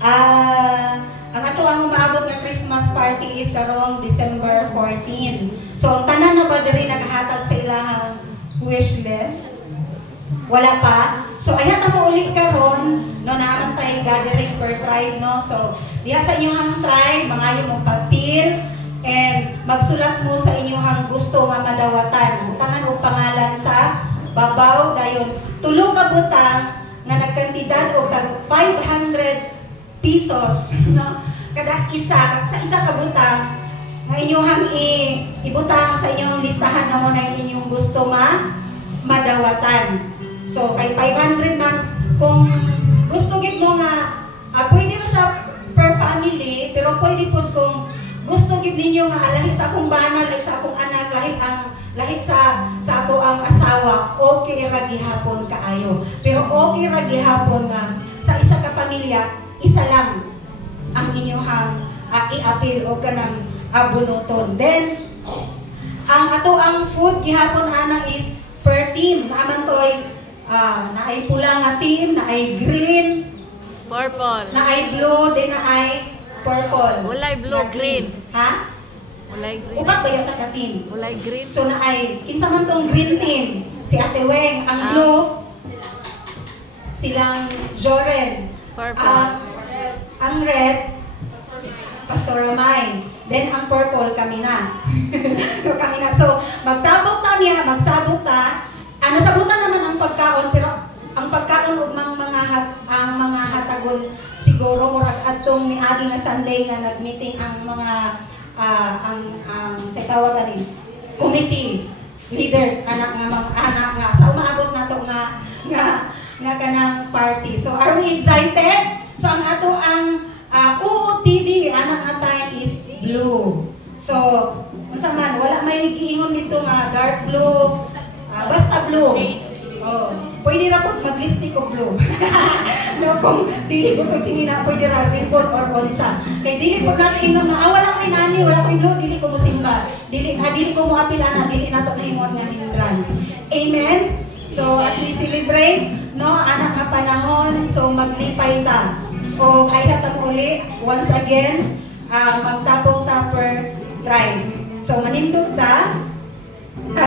Ang ato ang maabot nga Christmas party is karong December 14. So ang tanan na ba diri naghatag sa ilahang wish list? Wala pa. So ayan na mo uli karon no naman tay gathering per tribe no. So diha sa inyong tribe mangayo mong papel and magsulat mo sa inyong gusto nga madawatan. Butangan og pangalan sa babaw dayon tulo ka butang nga nagkantidad og tag 500 pesos no kada isa sa isa ka butang nga inyong ibutang sa inyong listahan na mo na inyong gusto madawatan. So kay 500 man kung gusto gid mo nga pwede na siya per family pero pwede pud kung gusto gid ninyo nga lahi sa akong bana, lahi sa akong anak, lahi sa ako ang asawa, okay ra gihapon kaayo. Pero okay ra gihapon nga sa isa ka pamilya isa lang ang inyong i-appeal o kanang bunuton. Then, ang food gihapon ana is per team. Naaman to'y naay pula nga team, naay green, purple, naay blue, then naay purple. Walay blue, green. Ha? Walay green. Upat ba yung team? Walay green. So naay, kinsa man tong green team? Si Ate Weng. Ang blue, silang Joren. Purple. Ang red, Pastor Romay. Then ang purple, kami na. Kami na. So, magtabok ta niya, magsabot ta. Nasabutan naman ang pagkaon, pero ang pagkaon ug ang mga hatagon siguro murag adtong niagi nga Sunday nga nagmeeting ang mga sa tawag ani committee leaders anak nga sa umaabot nato nga kanang party. So, are we excited? So, ang ato ang UOTD, anak nga time is blue. So, unsa man, wala may giingon dito nga dark blue, basta blue. Oh, pwede ra po mag-lipstick o blue. No, kung dili gusto sinina, pwede ra ribbon or onsa. Kay dili po natin inom nga, wala ko rin ani, wala ko blue, dili ko mo simba. Dili ko mo apilana, dili nato na imon nga hindrance. Amen? So, as we celebrate, no, anak nga panahon, so maglipay ta. O kaya ta uli, once again, magtapong ta per tribe. So, manindog ta,